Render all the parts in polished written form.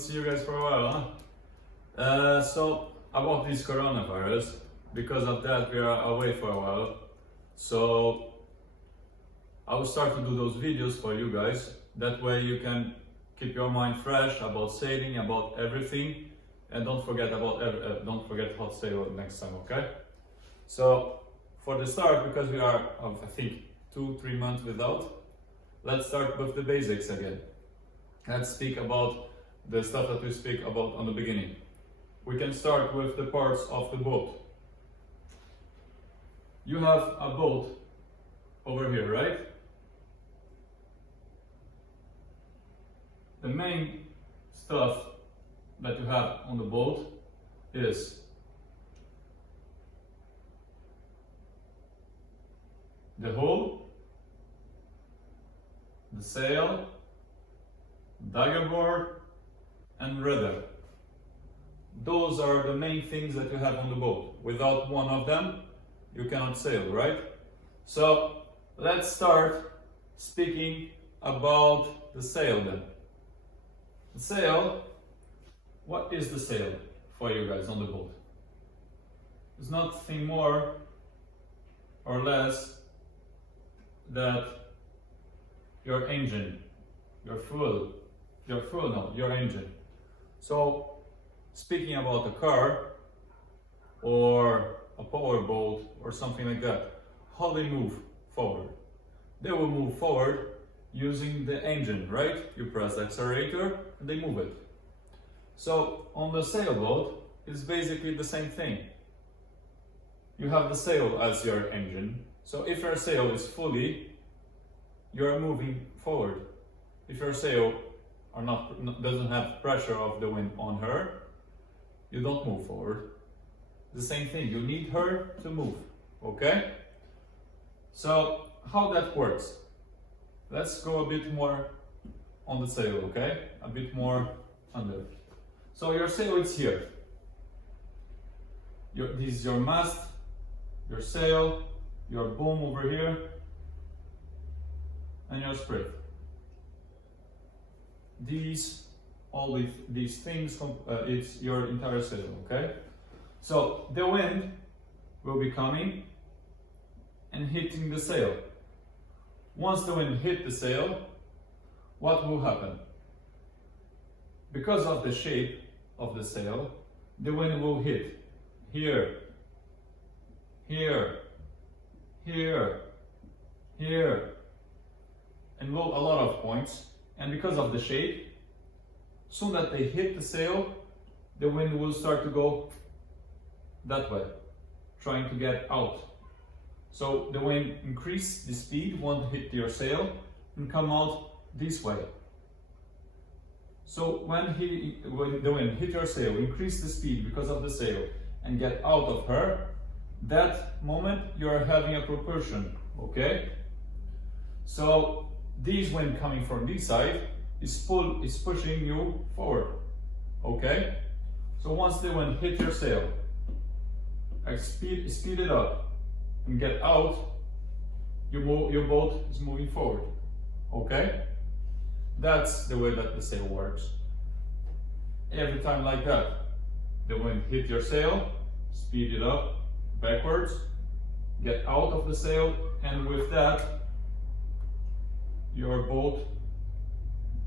see you guys for a while, huh? So about this coronavirus, because of that we are away for a while. So I will start to do those videos for you guys. That way you can keep your mind fresh about sailing, about everything, and don't forget hot sail next time, okay? So for the start, because we are I think 2-3 months without, let's start with the basics again. Let's speak about the stuff that we speak about on the beginning. We can start with the parts of the boat. You have a boat over here, right? The main stuff that you have on the boat is the hull, the sail, dagger board, and rudder. Those are the main things that you have on the boat. Without one of them, you cannot sail, right? So let's start speaking about the sail then. The sail, what is the sail for you guys on the boat? It's nothing more or less that your engine, your engine. So speaking about a car or a powerboat or something like that, how they move forward? They will move forward using the engine, right? You press the accelerator and they move it. So on the sailboat, it's basically the same thing. You have the sail as your engine. So if your sail is fully, you're moving forward. If your sail doesn't have pressure of the wind on her, you don't move forward. The same thing, you need her to move, okay? So how that works? Let's go a bit more on the sail, okay? A bit more under. So your sail is here. This is your mast, your sail, your boom over here, and your sprit. All these things, it's your entire sail, okay? So the wind will be coming and hitting the sail. Once the wind hit the sail, what will happen? Because of the shape of the sail, the wind will hit here, here, here, here, and a lot of points. And because of the shape, soon that they hit the sail, the wind will start to go that way, trying to get out. So the wind increase the speed, won't hit your sail, and come out this way. So when the wind hit your sail, increase the speed because of the sail, and get out of her, that moment you are having a propulsion, okay? So this wind coming from this side is pushing you forward, okay? So once the wind hit your sail, speed it up and get out, your boat is moving forward, okay? That's the way that the sail works. Every time like that, the wind hit your sail, speed it up backwards, get out of the sail, and with that, your boat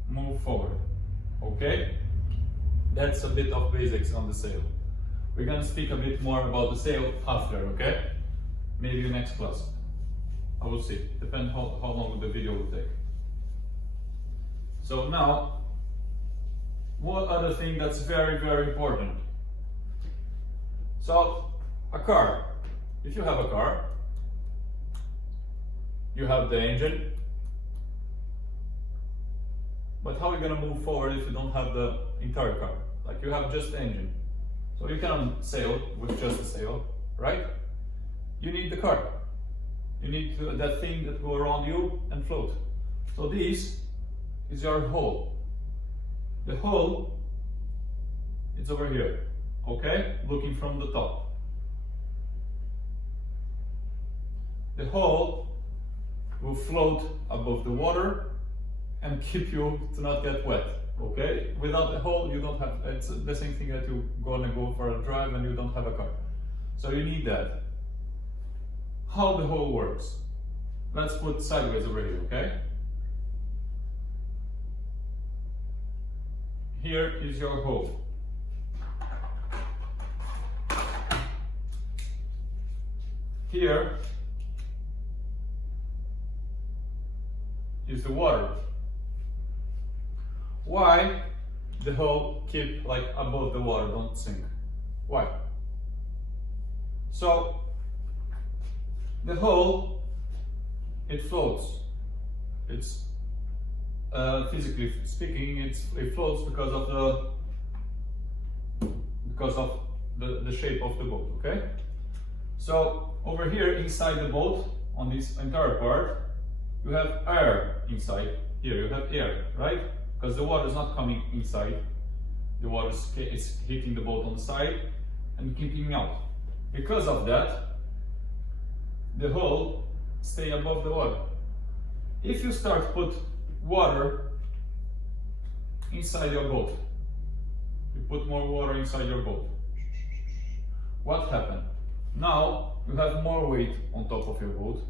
move forward, okay? That's a bit of basics on the sail. We're gonna speak a bit more about the sail after, okay? Maybe next class. I will see, depends how long the video will take. So now, what other thing that's very, very important? So, a car. If you have a car, you have the engine, but how are you going to move forward if you don't have the entire car? Like you have just the engine. So you cannot sail with just the sail, right? You need the car. You need that thing that will around you and float. So this is your hull. The hull is over here, okay? Looking from the top. The hull will float above the water and keep you to not get wet. okay? Without a hole, you don't have, it's the same thing that you're gonna go for a drive and you don't have a car. So you need that. How the hole works. Let's put sideways over here, okay? Here is your hole. Here is the water. Why the hole keep like above the water, don't sink? Why? So the hole, it floats. It's physically speaking, it floats because of the shape of the boat. Okay. So over here inside the boat, on this entire part, you have air inside. Here you have air, right? Because the water is not coming inside. The water is hitting the boat on the side and keeping out. Because of that, the hole stay above the water. If you start put water inside your boat, you put more water inside your boat, what happened? Now you have more weight on top of your boat.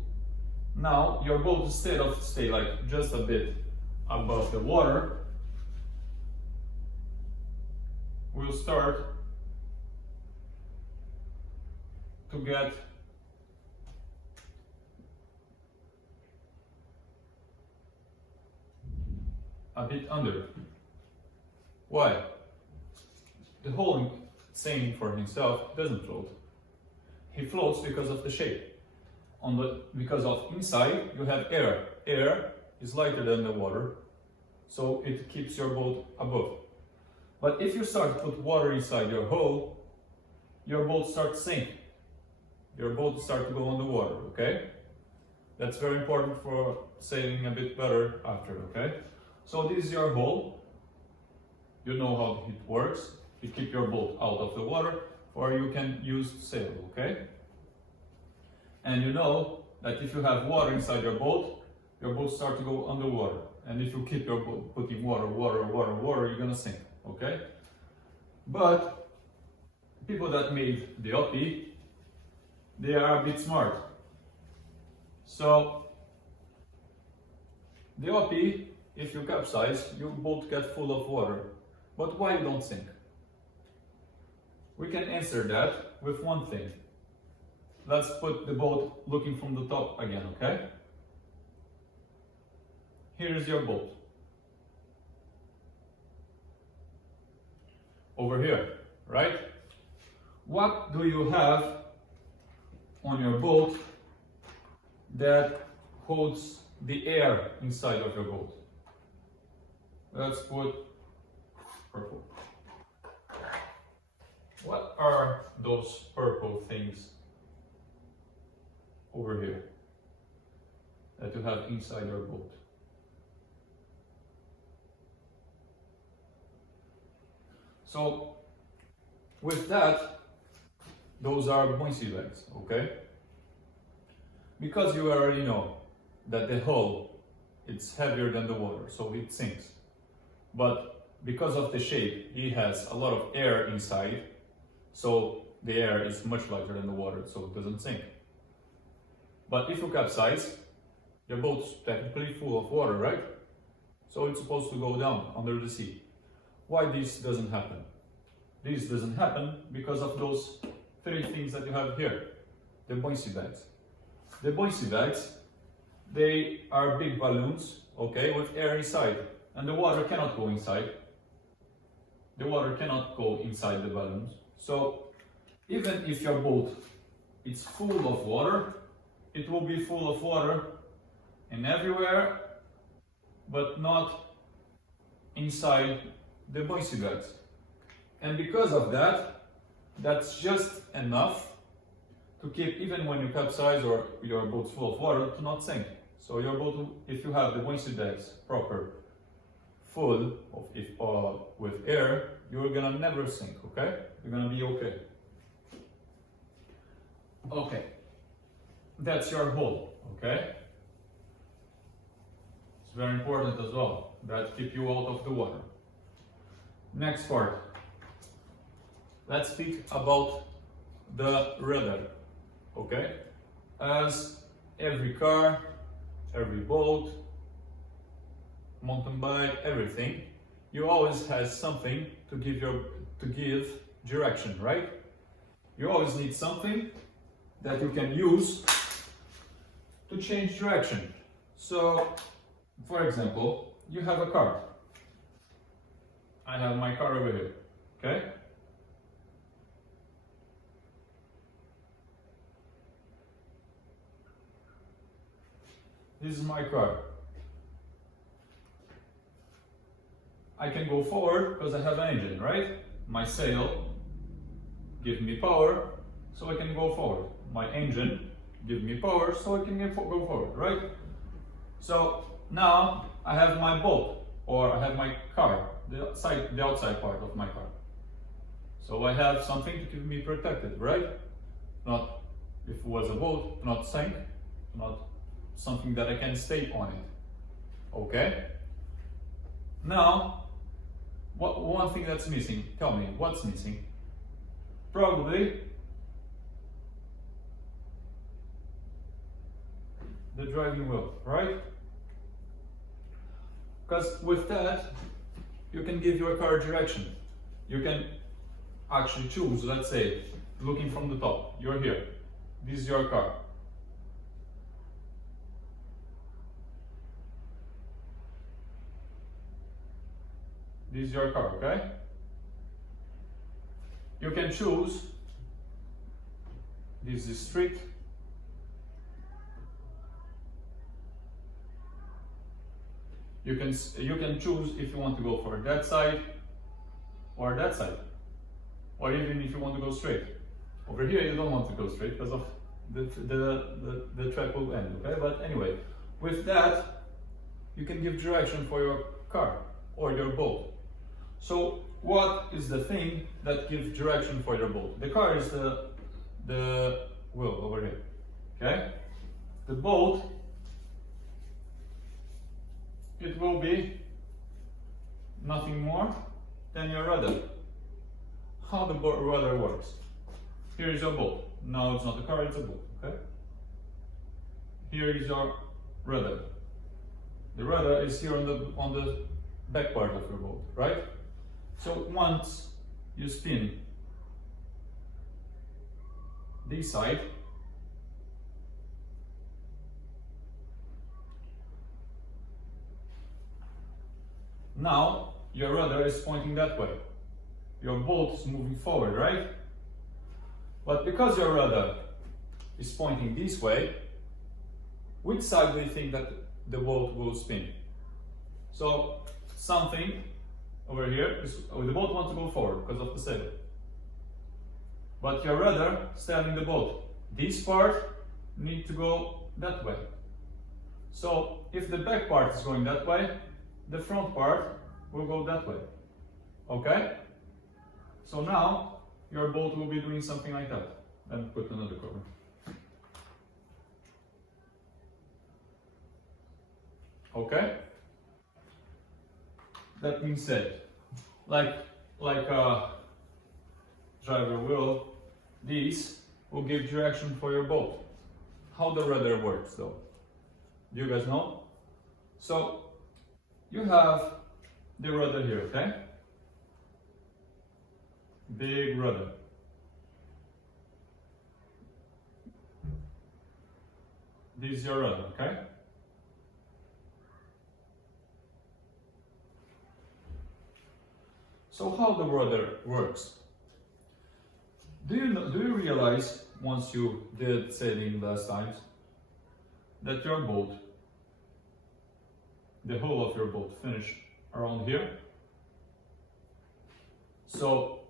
Now your boat, instead of stay like just a bit above the water, will start to get a bit under. Why? The hole, saying for himself, doesn't float. He floats because of the shape. Because of inside you have air. Air is lighter than the water, so it keeps your boat above. But if you start to put water inside your hole, your boat starts sinking. Your boat starts to go underwater, okay? That's very important for sailing a bit better after, okay? So this is your hole. You know how it works. You keep your boat out of the water, or you can use sail, okay? And you know that if you have water inside your boat starts to go underwater. And if you keep your boat putting water, you're gonna sink, okay? But people that made the Opti, they are a bit smart. So the Opti, if you capsize, your boat gets full of water. But why you don't sink? We can answer that with one thing. Let's put the boat looking from the top again, okay? Here is your boat. Over here, right? What do you have on your boat that holds the air inside of your boat? Let's put purple. What are those purple things over here that you have inside your boat? So with that, those are buoyancy legs, okay? Because you already know that the hull, it's heavier than the water, so it sinks. But because of the shape, it has a lot of air inside, so the air is much lighter than the water, so it doesn't sink. But if you capsize, your boat's technically full of water, right? So it's supposed to go down under the sea. Why this doesn't happen? This doesn't happen because of those three things that you have here. The buoyancy bags. The buoyancy bags, they are big balloons, okay, with air inside. And the water cannot go inside. The water cannot go inside the balloons. So even if your boat is full of water, it will be full of water in everywhere, but not inside the buoyancy bags. And because of that, that's just enough to keep, even when you capsize or your boat's full of water, to not sink. So your boat, if you have the buoyancy bags proper, full of with air, you're gonna never sink, okay? You're gonna be okay. Okay, that's your hull, okay? It's very important as well, that keep you out of the water. Next part. Let's speak about the rudder. Okay? As every car, every boat, mountain bike, everything, you always has something to give direction, right? You always need something that you can use to change direction. So, for example, you have a car. I have my car over here, okay? This is my car. I can go forward because I have an engine, right? My sail gives me power, so I can go forward. My engine gives me power, so I can go forward, right? So now I have my boat, or I have my car, the outside part of my car. So I have something to keep me protected, right? Not, if it was a boat, not sink, not something that I can stay on it. Okay? Now, one thing that's missing, tell me, what's missing? Probably the driving wheel, right? Because with that, you can give your car direction. You can actually choose, let's say, looking from the top, you're here, this is your car. This is your car, okay? You can choose, this is street, you can choose if you want to go for that side, or even if you want to go straight. Over here you don't want to go straight because of the track will end, okay? But anyway, with that, you can give direction for your car or your boat. So what is the thing that gives direction for your boat? The car is the wheel over here, okay? The boat, it will be nothing more than your rudder. How the rudder works. Here is your boat. Now it's not a car, it's a boat, okay? Here is your rudder. The rudder is here on the back part of your boat, right? So once you spin this side, now your rudder is pointing that way. Your boat is moving forward, right? But because your rudder is pointing this way, which side do you think that the boat will spin? So something over here is, the boat wants to go forward because of the sail. But your rudder steering the boat. This part needs to go that way. So if the back part is going that way, the front part will go that way. Okay? So now your boat will be doing something like that. Let me put another cover. Okay? That being said, like a driver wheel, these will give direction for your boat. How the rudder works though? Do you guys know? So you have the rudder here, okay? Big rudder. This is your rudder, okay? So how the rudder works? Do you realize, once you did sailing last times, that your boat, the whole of your boat finished around here? So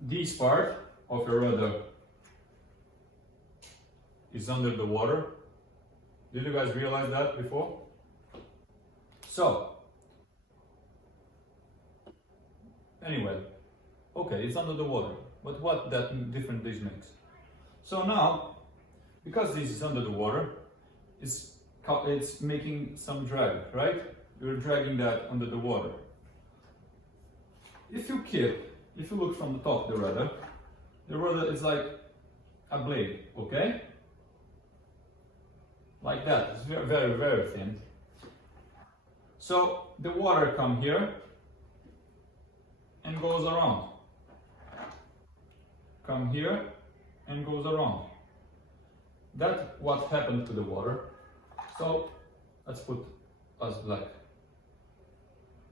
this part of your rudder is under the water. Did you guys realize that before? So anyway, okay, it's under the water, but what that different this makes? So now, because this is under the water, it's making some drag, right? You're dragging that under the water. if you look from the top of the rudder is like a blade, okay? Like that, it's very, very, very thin. So the water comes here and goes around. Come here and goes around. That's what happened to the water. So let's put as black.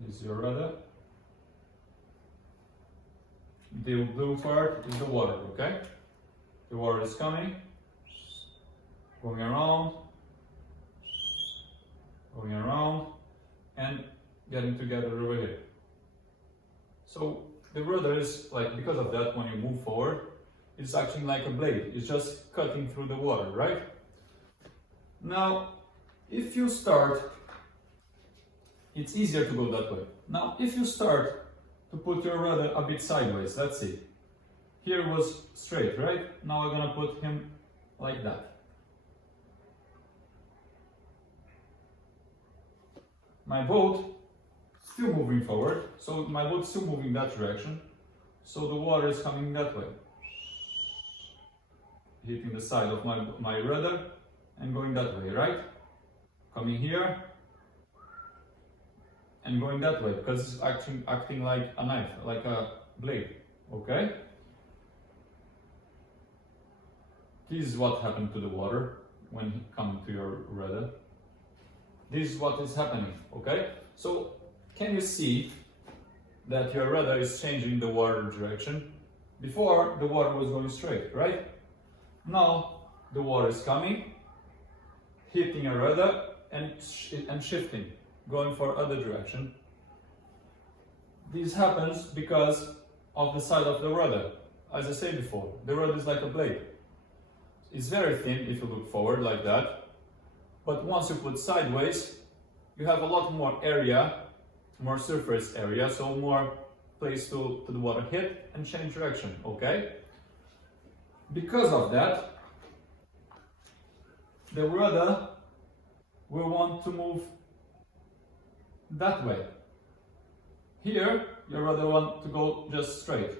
This is your rudder. The blue part is the water, okay? The water is coming, going around, and getting together over here. So the rudder is like, because of that, when you move forward, it's acting like a blade. It's just cutting through the water, right? Now, if you start, it's easier to go that way. Now, if you start to put your rudder a bit sideways, let's see. Here was straight, right? Now I'm gonna put him like that. My boat still moving forward, so my boat's still moving that direction. So the water is coming that way, hitting the side of my rudder and going that way, right? Coming here and going that way, because it's acting like a knife, like a blade, okay? This is what happened to the water when it comes to your rudder. This is what is happening, okay? So, can you see that your rudder is changing the water direction? Before, the water was going straight, right? Now, the water is coming, hitting a rudder and shifting, going for other direction. This happens because of the side of the rudder. As I said before, the rudder is like a blade. It's very thin if you look forward like that, but once you put sideways, you have a lot more area, more surface area, so more place to the water hit and change direction, okay? Because of that, the rudder will want to move that way. Here, your rudder wants to go just straight.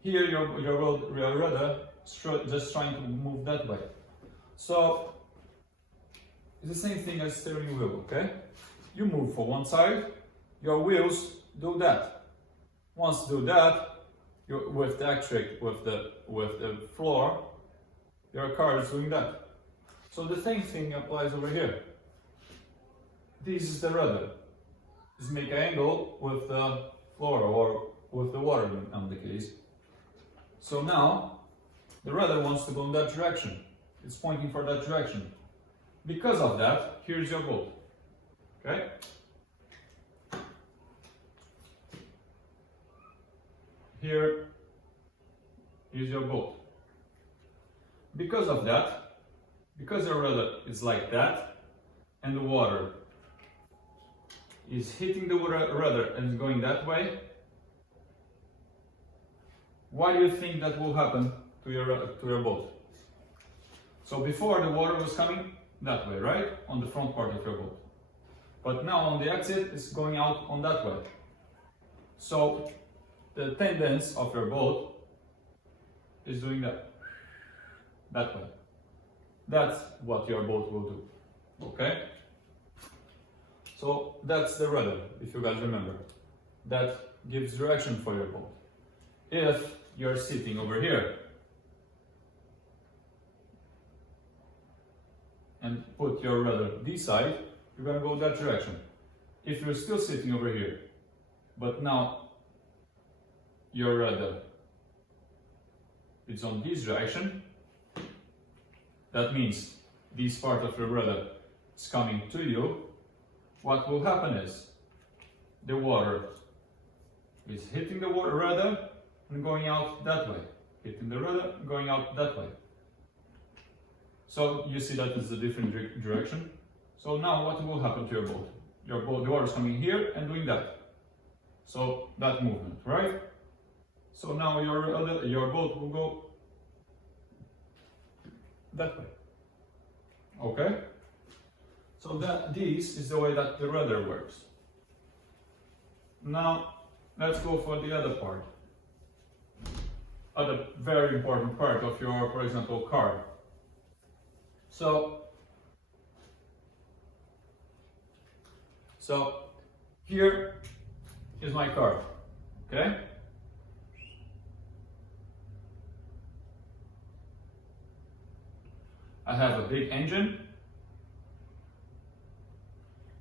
Here, your rudder just trying to move that way. So, it's the same thing as steering wheel, okay? You move for one side, your wheels do that. Once you do that, with the actuator, with the floor, your car is doing that. So the same thing applies over here. This is the rudder. Just make an angle with the floor or with the water in the case. So now the rudder wants to go in that direction. It's pointing for that direction. Because of that, here's your boat. Okay? Here is your boat. Because of that, because your rudder is like that, and the water is hitting the rudder and going that way, why do you think that will happen to your boat? So before, the water was coming that way, right? On the front part of your boat. But now on the exit, it's going out on that way. So the tendency of your boat is doing that way. That's what your boat will do, okay? So that's the rudder, if you guys remember. That gives direction for your boat. If you're sitting over here and put your rudder this side, you're gonna go that direction. If you're still sitting over here, but now your rudder is on this direction, that means this part of your rudder is coming to you. What will happen is the water is hitting the rudder and going out that way, hitting the rudder and going out that way. So you see that it's a different direction. So now what will happen to your boat? The water is coming here and doing that. So that movement, right? So now your boat will go that way. Okay? So this is the way that the rudder works. Now, let's go for the other part. Other very important part of your, for example, car. So here is my car, okay? I have a big engine.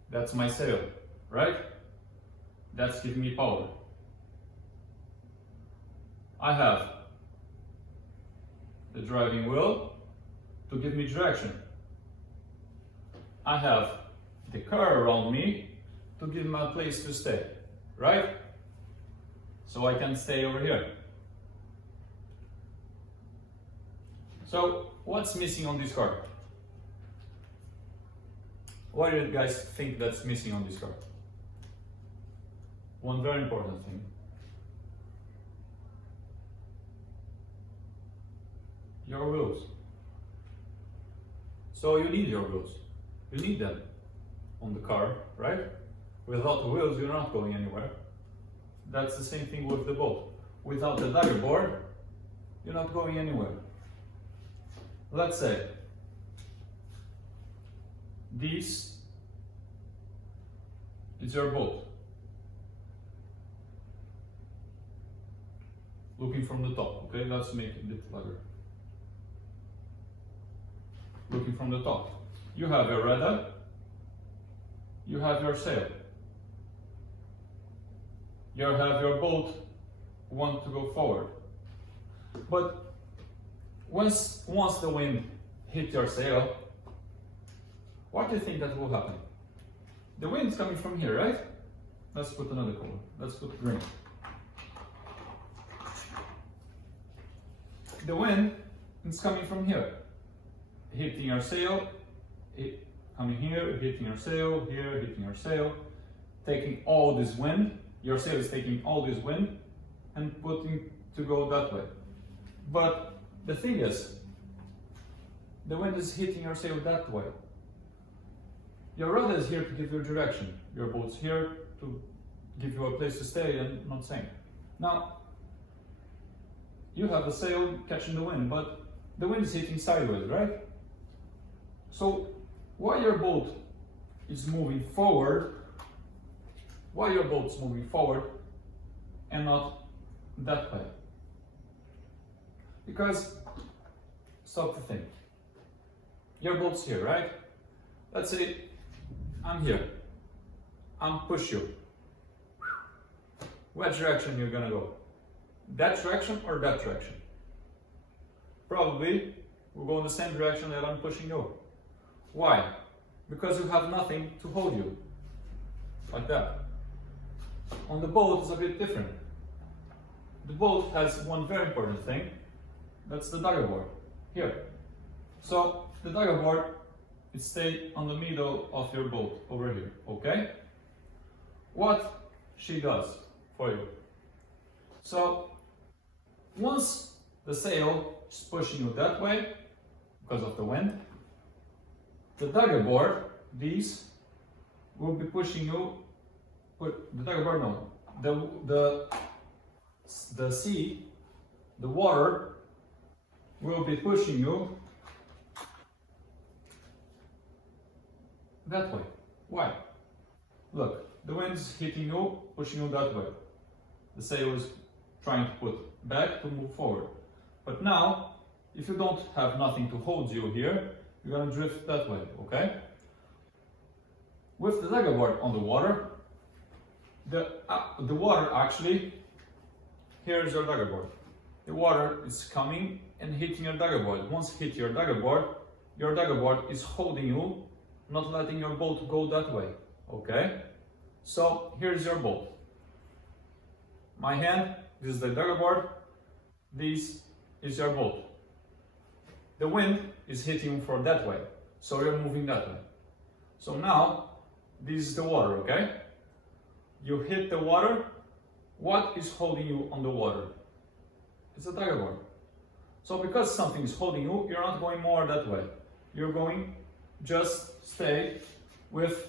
That's my sail, right? That's giving me power. I have the driving wheel to give me direction. I have the car around me to give me a place to stay, right? So I can stay over here. So what's missing on this car? What do you guys think that's missing on this car? One very important thing. Your wheels. So you need your wheels. You need them on the car, right? Without the wheels, you're not going anywhere. That's the same thing with the boat. Without the dagger board, you're not going anywhere. Let's say this is your boat. Looking from the top, okay? Let's make it a bit larger. Looking from the top. You have your rudder, you have your sail. You have your boat want to go forward. But once the wind hit your sail, what do you think that will happen? The wind is coming from here, right? Let's put another color. Let's put green. The wind is coming from here, hitting your sail, coming here, hitting your sail, here, hitting your sail, taking all this wind. Your sail is taking all this wind and putting to go that way. But the thing is, the wind is hitting your sail that way. Your rudder is here to give you direction. Your boat's here to give you a place to stay and not sink. Now, you have a sail catching the wind, but the wind is hitting sideways, right? So, while your boat is moving forward, and not that way? Because, stop to think. Your boat's here, right? Let's say I'm here. I'm push you. What direction you're gonna go? That direction or that direction? Probably we'll go in the same direction that I'm pushing you. Why? Because you have nothing to hold you. Like that. On the boat it's a bit different. The boat has one very important thing. That's the dagger board. Here. So the dagger board it stays on the middle of your boat over here. Okay? What she does for you. So once the sail is pushing you that way because of the wind, the dagger board, these will be pushing you. The dagger board, no. The sea, the water will be pushing you that way. Why? Look, the wind is hitting you, pushing you that way. The sail is trying to put back to move forward. But now, if you don't have nothing to hold you here, you're gonna drift that way, okay? With the dagger board on the water, the water actually, here's your dagger board. The water is coming and hitting your dagger board. Once it hits your dagger board is holding you, not letting your boat go that way, okay? So here's your boat. My hand, this is the dagger board, this is your boat. The wind is hitting you from that way, so you're moving that way. So now, this is the water, okay? You hit the water, what is holding you on the water? It's a dagger board. So because something is holding you, you're not going more that way. You're going, just stay with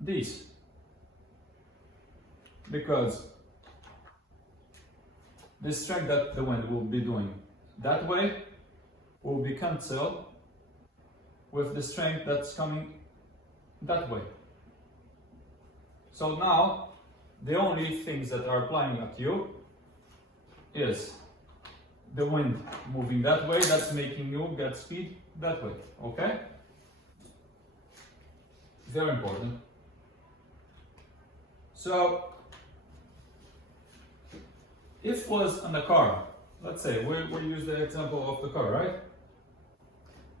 this. Because the strength that the wind will be doing that way will be cancelled with the strength that's coming that way. So now the only things that are applying at you is the wind moving that way, that's making you get speed that way, okay? Very important. So if was on the car, let's say we use the example of the car, right?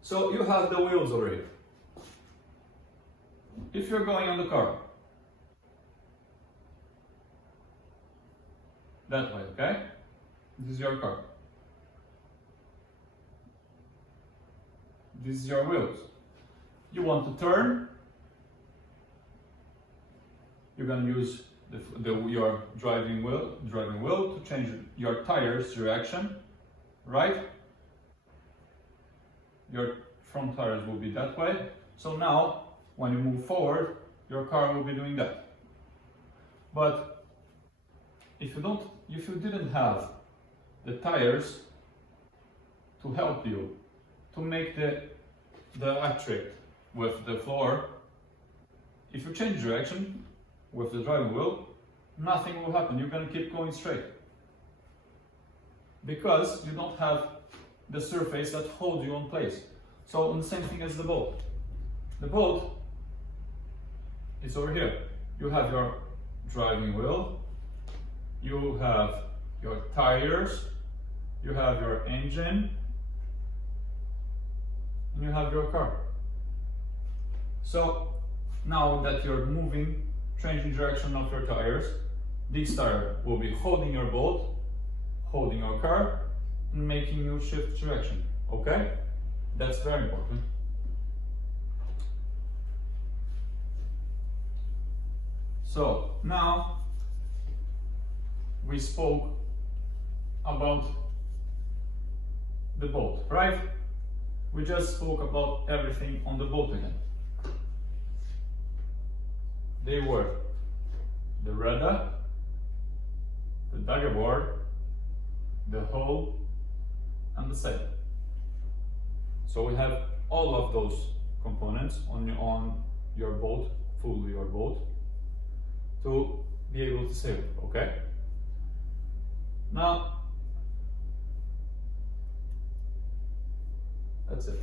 So you have the wheels already. If you're going on the car, that way, okay? This is your car. This is your wheels. You want to turn, you're going to use your driving wheel to change your tires direction, right? Your front tires will be that way. So now, when you move forward, your car will be doing that. But if you didn't have the tires to help you to make the electric with the floor, if you change direction with the driving wheel, nothing will happen. You're going to keep going straight because you don't have the surface that holds you in place. So the same thing as the boat. The boat is over here. You have your driving wheel, you have your tires, you have your engine, and you have your car. So now that you're moving, changing direction of your tires, this tire will be holding your boat, holding your car, and making you shift direction, okay? That's very important. So now we spoke about the boat, right? We just spoke about everything on the boat again. They were the rudder, the dagger board, the hull, and the sail. So we have all of those components on your boat, fully your boat, to be able to sail, okay? Now, that's it.